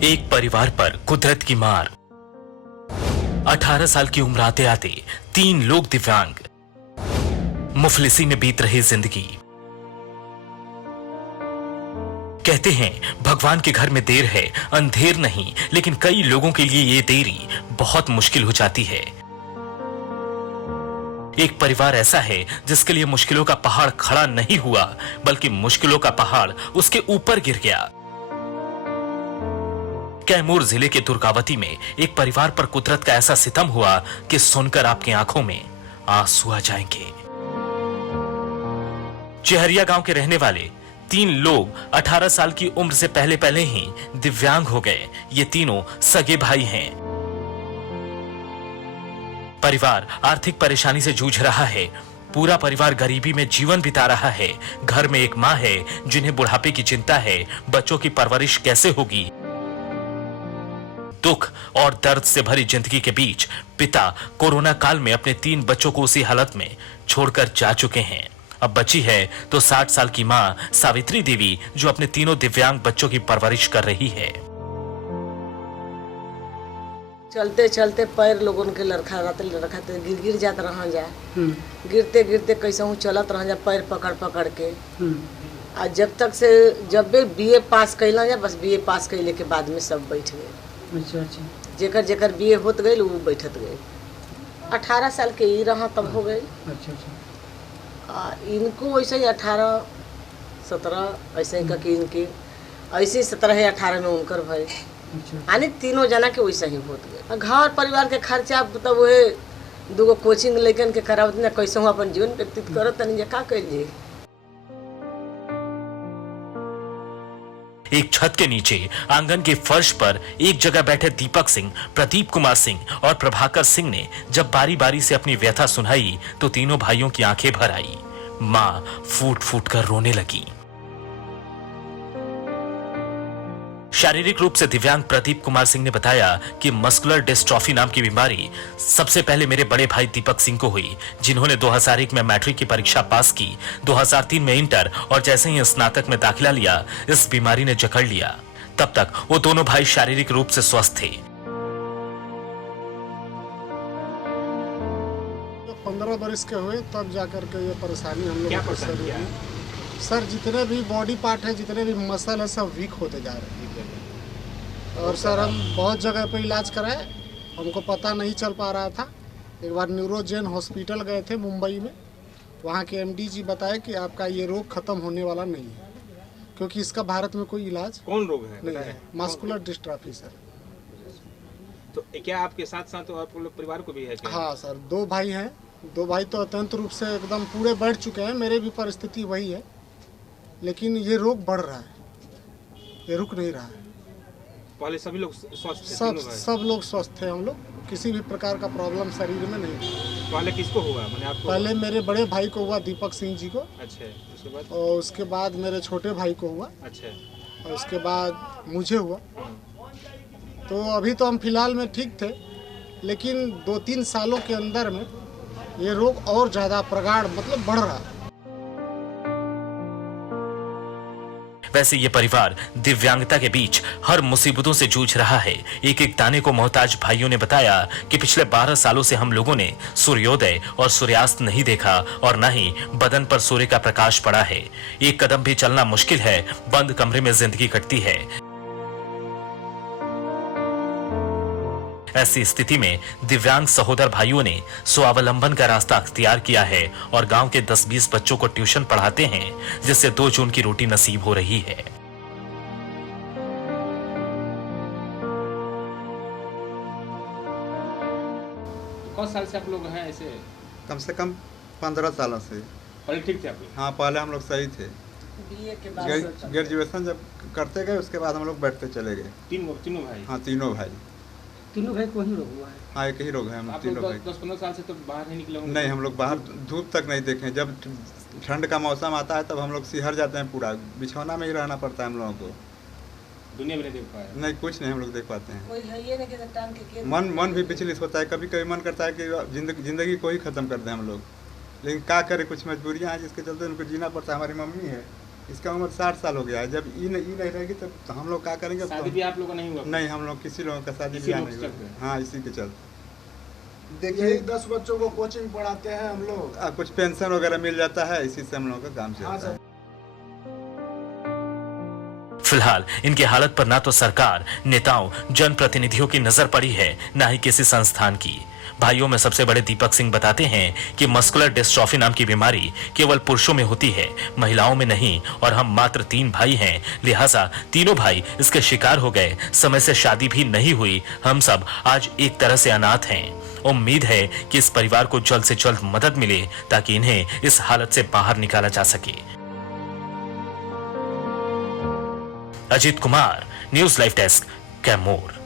एक परिवार पर कुदरत की मार। 18 साल की उम्र आते आते 3 लोग दिव्यांग। मुफलिसी में बीत रही जिंदगी। कहते हैं भगवान के घर में देर है अंधेर नहीं, लेकिन कई लोगों के लिए ये देरी बहुत मुश्किल हो जाती है। एक परिवार ऐसा है जिसके लिए मुश्किलों का पहाड़ खड़ा नहीं हुआ, बल्कि मुश्किलों का पहाड़ उसके ऊपर गिर गया। कैमूर जिले के दुर्गावती में एक परिवार पर कुदरत का ऐसा सितम हुआ कि सुनकर आपकी आंखों में आंसू आ जाएंगे। चेहरिया गांव के रहने वाले 3 लोग 18 साल की उम्र से पहले पहले ही दिव्यांग हो गए। ये तीनों सगे भाई हैं। परिवार आर्थिक परेशानी से जूझ रहा है। पूरा परिवार गरीबी में जीवन बिता रहा है। घर में एक मां है जिन्हें बुढ़ापे की चिंता है, बच्चों की परवरिश कैसे होगी। दुख और दर्द से भरी जिंदगी के बीच पिता कोरोना काल में अपने 3 बच्चों को उसी हालत में छोड़कर जा चुके हैं। अब बची है तो 60 साल की मां सावित्री देवी, जो अपने तीनों दिव्यांग बच्चों की परवरिश कर रही है। चलते चलते पैर लोगन के लड़खाते गिर गिर जात रह जा। गिरते गिरते कैसे हूँ चलत रह जा पैर पकड़ पकड़ के। आ जब भी बीए पास कैला जा, बस बीए पास कैले के बाद में सब बैठ गए। अच्छा अच्छा। जेकर जेकर बीए होत गए वो बैठत गए। 18 साल के ही रहा तब हो गए। अच्छा अच्छा। इनको वैसे ही 18 17 ऐसे ही करके इनके ऐसे 17 है 18 में उनकर भाई। अच्छा। यानी तीनों जना के वैसे ही होत गए। घर परिवार के खर्चा तब वह 2 कोचिंग लेकिन के करावत न कैसे हूँ अपन जीवन व्यतीत करो तनी का करिए। एक छत के नीचे आंगन के फर्श पर एक जगह बैठे दीपक सिंह, प्रदीप कुमार सिंह और प्रभाकर सिंह ने जब बारी बारी से अपनी व्यथा सुनाई तो तीनों भाइयों की आंखें भर आई। मां फूट फूट कर रोने लगी। शारीरिक रूप से दिव्यांग प्रदीप कुमार सिंह ने बताया कि मस्कुलर डिस्ट्रॉफी नाम की बीमारी सबसे पहले मेरे बड़े भाई दीपक सिंह को हुई, जिन्होंने 2001 में मैट्रिक की परीक्षा पास की, 2003 में इंटर और जैसे ही स्नातक में दाखिला लिया इस बीमारी ने जकड़ लिया। तब तक वो दोनों भाई शारीरिक रूप से स्वस्थ थे। 15 वर्ष के हुए तब जाकर के ये परेशानी हम लोग को सर जितने भी बॉडी पार्ट है, जितने भी मसल है, सब वीक होते जा रहे हैं। और सर हम बहुत जगह पे इलाज कराए, हमको पता नहीं चल पा रहा था। एक बार न्यूरोजेन हॉस्पिटल गए थे मुंबई में, वहाँ के एमडी जी बताए कि आपका ये रोग खत्म होने वाला नहीं है, क्योंकि इसका भारत में कोई इलाज कौन रोग है नहीं है। Muscular dystrophy sir. तो क्या आपके साथ साथ आप लोग परिवार को भी है क्या? हाँ सर, 2 भाई हैं। 2 भाई तो अत्यंत रूप से एकदम पूरे बढ़ चुके हैं। मेरे भी परिस्थिति वही है, लेकिन ये रोग बढ़ रहा है, ये रुक नहीं रहा है। पहले सभी लोग स्वस्थ थे? सब लोग स्वस्थ थे। हम लोग किसी भी प्रकार का प्रॉब्लम शरीर में नहीं था। पहले किसको हुआ? मैंने आपको पहले मेरे बड़े भाई को हुआ, दीपक सिंह जी को। अच्छा, उसके बाद? और उसके बाद मेरे छोटे भाई को हुआ। अच्छा। और उसके बाद मुझे हुआ। तो अभी तो हम फिलहाल में ठीक थे, लेकिन 2-3 सालों के अंदर में ये रोग और ज़्यादा प्रगाढ़ मतलब बढ़ रहा है। वैसे ये परिवार दिव्यांगता के बीच हर मुसीबतों से जूझ रहा है। एक एक दाने को मोहताज भाइयों ने बताया कि पिछले 12 सालों से हम लोगों ने सूर्योदय और सूर्यास्त नहीं देखा और न ही बदन पर सूर्य का प्रकाश पड़ा है। एक कदम भी चलना मुश्किल है, बंद कमरे में जिंदगी कटती है। ऐसी स्थिति में दिव्यांग सहोदर भाइयों ने स्वावलंबन का रास्ता अख्तियार किया है और गांव के 10-20 बच्चों को ट्यूशन पढ़ाते हैं, जिससे 2 जून की रोटी नसीब हो रही है। कौन साल से आप लोग हैं ऐसे? कम से कम 15 सालों से। पहले ठीक थे आप लोग? हाँ, पहले हम लोग सही थे। बीए के बाद ग्रेजुएशन जब करते गए उसके बाद हम लोग बैठते चले गए। तीनों भाई? हाँ, तीनों भाई। तीनों भाई को ही रोग हुआ है? हाँ, एक ही रोग है। हम तीनों भाई। 10-15 साल से तो बाहर नहीं निकले होंगे? नहीं, हम लोग बाहर धूप तक नहीं देखे। जब ठंड का मौसम आता है तब हम लोग सिहर जाते हैं, पूरा बिछौना में ही रहना पड़ता है हम लोगों को। दुनिया भी नहीं देख पाया? नहीं, कुछ नहीं हम लोग देख पाते हैं। कोई है ये नहीं कि टांग के मन भी विचलित होता है। कभी कभी मन करता है कि जिंदगी को ही खत्म कर दें हम लोग, लेकिन क्या करें, कुछ मजबूरियाँ हैं जिसके चलते उनको जीना पड़ता है। हमारी मम्मी है, इसका उम्र 60 साल हो गया है। जब ये नहीं रहेगी तब तो हम लोग क्या करेंगे? अब तो शादी भी आप लोगों का नहीं हुआ? नहीं, हम लोग किसी लोगों का शादी इसी ब्याह लोग नहीं के हुआ। चलते? हाँ, इसी के चलते। देखिए 10 बच्चों को कोचिंग पढ़ाते हैं हम लोग। कुछ पेंशन वगैरह मिल जाता है, इसी से हम लोगों का काम हाँ चलता है। फिलहाल इनकी हालत पर ना तो सरकार, नेताओं, जनप्रतिनिधियों की नजर पड़ी है, ना ही किसी संस्थान की। भाइयों में सबसे बड़े दीपक सिंह बताते हैं कि मस्कुलर डिस्ट्रॉफी नाम की बीमारी केवल पुरुषों में होती है, महिलाओं में नहीं, और हम मात्र 3 भाई हैं, लिहाजा तीनों भाई इसके शिकार हो गए। समय से शादी भी नहीं हुई, हम सब आज एक तरह से अनाथ हैं। उम्मीद है कि इस परिवार को जल्द से जल्द मदद मिले ताकि इन्हें इस हालत से बाहर निकाला जा सके। Ajit Kumar, news live desk, Kaimur.